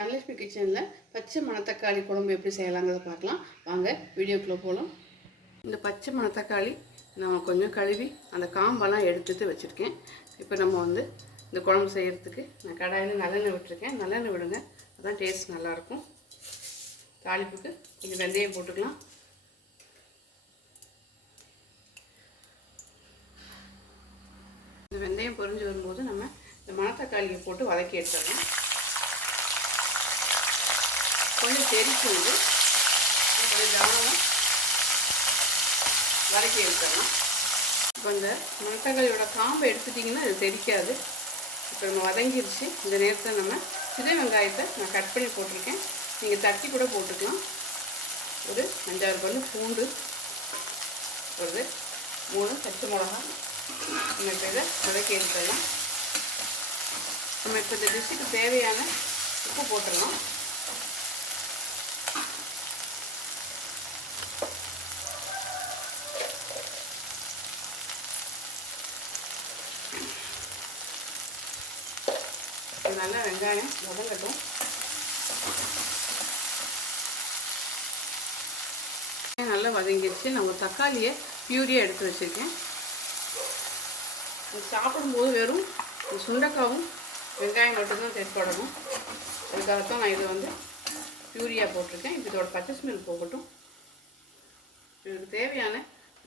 தனலட்சுமி கிச்சனில் பச்சை மணத்தக்காளி குழம்பு எப்படி செய்யலாங்கிறத பார்க்கலாம். வாங்க வீடியோக்குள்ளே போகலாம் இந்த பச்சை மணத்தக்காளி நம்ம கொஞ்சம் கழுவி அந்த காம்பெல்லாம் எடுத்துட்டு வச்சுருக்கேன். இப்போ நம்ம வந்து இந்த குழம்பு செய்கிறதுக்கு நான் கடாயில் நல்லெண்ணெய் விட்டுருக்கேன். நல்லெண்ணெய் விடுங்க அதான் டேஸ்ட் நல்லாயிருக்கும். தாளிப்புக்கு கொஞ்சம் வெந்தயம் போட்டுக்கலாம். இந்த வெந்தயம் பொரிஞ்சு வரும்போது நம்ம இந்த மணத்தக்காளியை போட்டு வதக்கி எடுத்துடலாம். கொஞ்சம் தெரிச்சு வந்து கொஞ்சம் கவனமாக வதக்கி எடுத்துடலாம். இப்போ இந்த மணத்தக்காளியோட காம்பை எடுத்துட்டிங்கன்னா அது தெரிக்காது இப்போ நம்ம வதங்கிருச்சு. இந்த நேரத்தில் நம்ம சிதை வெங்காயத்தை நான் கட் பண்ணி போட்டிருக்கேன். நீங்கள் தட்டி கூட போட்டுக்கலாம். ஒரு அஞ்சாறு பல்லு பூண்டு ஒரு மூணு பச்சை மிளகா. நம்ம இப்போ இதை வதக்கி எடுத்துடலாம். நம்ம இப்போ இந்த டிஷ்ஷுக்கு தேவையான உப்பு போட்டுடலாம். நல்லா வெங்காயம் வதங்கட்டும். நல்லா வதங்கிடுச்சு. நம்ம தக்காளியை பியூரியாக எடுத்து வச்சுருக்கேன். இது சாப்பிடும்போது வெறும் சுண்டக்காவும் வெங்காயம் மட்டும்தான் தேவைப்படணும் அதுக்காகத்தான் நான் இதை வந்து பியூரியாக போட்டிருக்கேன். இப்போ இதோட பச்சை ஸ்மெல் போகட்டும். இதுக்கு தேவையான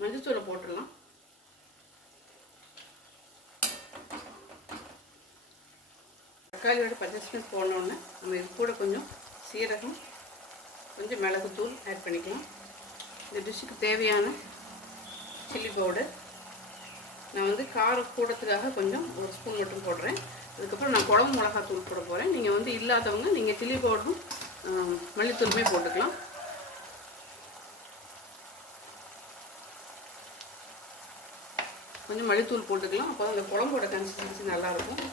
மஞ்சத்தூளை போட்டுடலாம். தக்காளியோட பச்சை ஸ்மெல் போனோடனே நம்ம இது கூட கொஞ்சம் சீரகம் கொஞ்சம் மிளகுத்தூள் ஆட் பண்ணிக்கலாம். இந்த டிஷ்ஷுக்கு தேவையான சில்லி பவுடர் நான் வந்து காரம் கூடத்துக்காக கொஞ்சம் ஒரு ஸ்பூன் மட்டும் போடுறேன். அதுக்கப்புறம் நான் குழம்பு மிளகாத்தூள் போட போகிறேன் நீங்கள் வந்து இல்லாதவங்க நீங்கள் சில்லி பவுடரும் மல்லித்தூளுமே போட்டுக்கலாம். கொஞ்சம் மல்லித்தூள் போட்டுக்கலாம். அப்போ அந்த குழம்போட கன்சிஸ்டன்சி நல்லாயிருக்கும்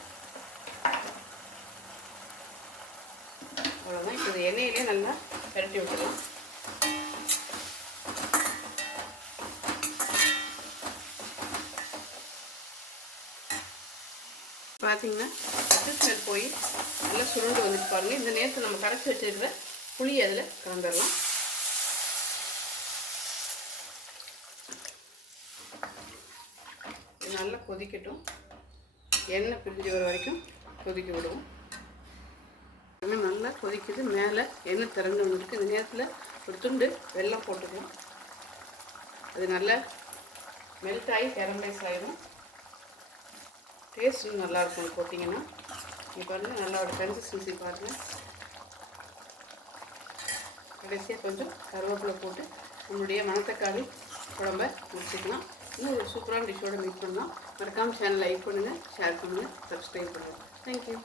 அவ்வளோதான் இப்போ இது எண்ணெயிலே நல்லா விரட்டி விட்டுக்கலாம் பார்த்தீங்கன்னா பச்சை போய் நல்லா சுருண்டு வந்துட்டு பாருங்கள் இந்த நேரத்தில் நம்ம கரைச்சி வச்சிருக்கிற புளி அதில் கலந்துடலாம். நல்லா கொதிக்கட்டும். எண்ணெய் பிரிஞ்சு வர வரைக்கும் கொதிக்க விடுவோம். நல்லா கொதிக்குது. மேலே எண்ணெய் திறந்து வந்துருக்கு இந்த நேரத்தில் ஒரு துண்டு வெள்ளம் போட்டுக்கலாம். அது நல்லா மெல்ட் ஆகி கேரமலைஸ் ஆகிடும் டேஸ்ட்டும் நல்லாயிருக்கும் போட்டிங்கன்னா. இப்போ பாருங்கள் நல்லா ஒரு கன்சிஸ்டன்சி பாருங்கள் கடைசியாக கொஞ்சம் கருவேப்பிலை போட்டு நம்மளுடைய மணத்தக்காளி குழம்ப முடிச்சுக்கலாம். இன்னும் ஒரு சூப்பரான டிஷ்ஷோட மீட் பண்ணலாம். மறக்காமல் சேனல் லைக் பண்ணுங்கள் ஷேர் பண்ணுங்கள் சப்ஸ்கிரைப் பண்ணுங்கள் தேங்க்யூ